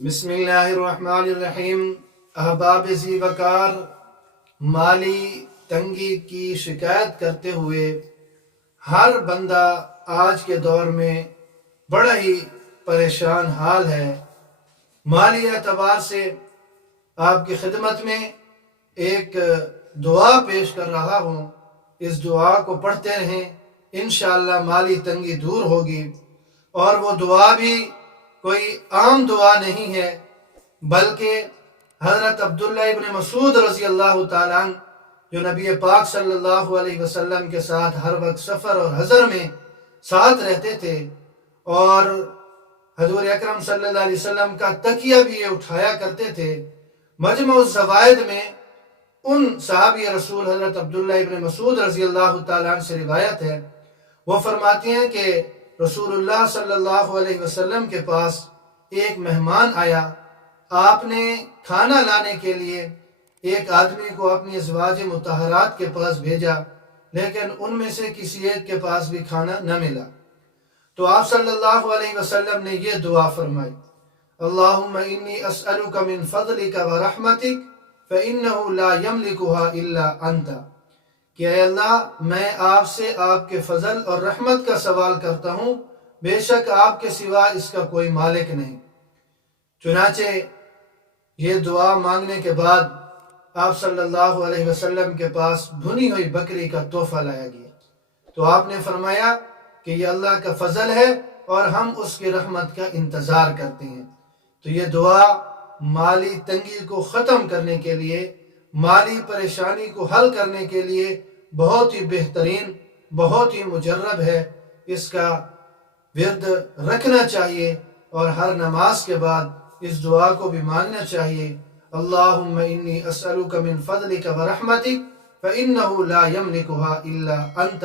بسم اللہ الرحمن الرحیم۔ احباب ذی وقار، مالی تنگی کی شکایت کرتے ہوئے ہر بندہ آج کے دور میں بڑا ہی پریشان حال ہے۔ مالی اعتبار سے آپ کی خدمت میں ایک دعا پیش کر رہا ہوں، اس دعا کو پڑھتے رہیں، انشاءاللہ مالی تنگی دور ہوگی۔ اور وہ دعا بھی کوئی عام دعا نہیں ہے، بلکہ حضرت عبداللہ ابن مسعود رضی اللہ تعالیٰ عنہ جو نبی پاک صلی اللہ علیہ وسلم کے ساتھ ہر وقت سفر اور حضر میں ساتھ رہتے تھے، اور حضور اکرم صلی اللہ علیہ وسلم کا تکیہ بھی یہ اٹھایا کرتے تھے۔ مجمع الزوائد میں ان صحابی رسول حضرت عبداللہ ابن مسعود رضی اللہ تعالیٰ عنہ سے روایت ہے، وہ فرماتے ہیں کہ رسول اللہ صلی اللہ علیہ وسلم کے پاس ایک مہمان آیا، آپ نے کھانا لانے کے لیے ایک آدمی کو اپنی ازواج مطہرات کے پاس بھیجا، لیکن ان میں سے کسی ایک کے پاس بھی کھانا نہ ملا۔ تو آپ صلی اللہ علیہ وسلم نے یہ دعا فرمائی، اللہم انی اسألک من فضلک ورحمتک فإنہ لا یملکها الا انت، کہ اے اللہ میں آپ سے آپ کے فضل اور رحمت کا سوال کرتا ہوں، بے شک آپ کے سوا اس کا کوئی مالک نہیں۔ چنانچہ یہ دعا مانگنے کے بعد آپ صلی اللہ علیہ وسلم کے پاس بھنی ہوئی بکری کا تحفہ لایا گیا، تو آپ نے فرمایا کہ یہ اللہ کا فضل ہے اور ہم اس کی رحمت کا انتظار کرتے ہیں۔ تو یہ دعا مالی تنگی کو ختم کرنے کے لیے، مالی پریشانی کو حل کرنے کے لیے بہت ہی بہترین، بہت ہی مجرب ہے۔ اس کا ورد رکھنا چاہیے اور ہر نماز کے بعد اس دعا کو بھی مانگنا چاہیے، اللہم انی اسألک من فضلک ورحمتک فإنہ لا یملکها الا انت۔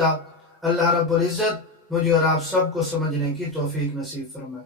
اللہ رب العزت مجھے اور آپ سب کو سمجھنے کی توفیق نصیب فرمائے۔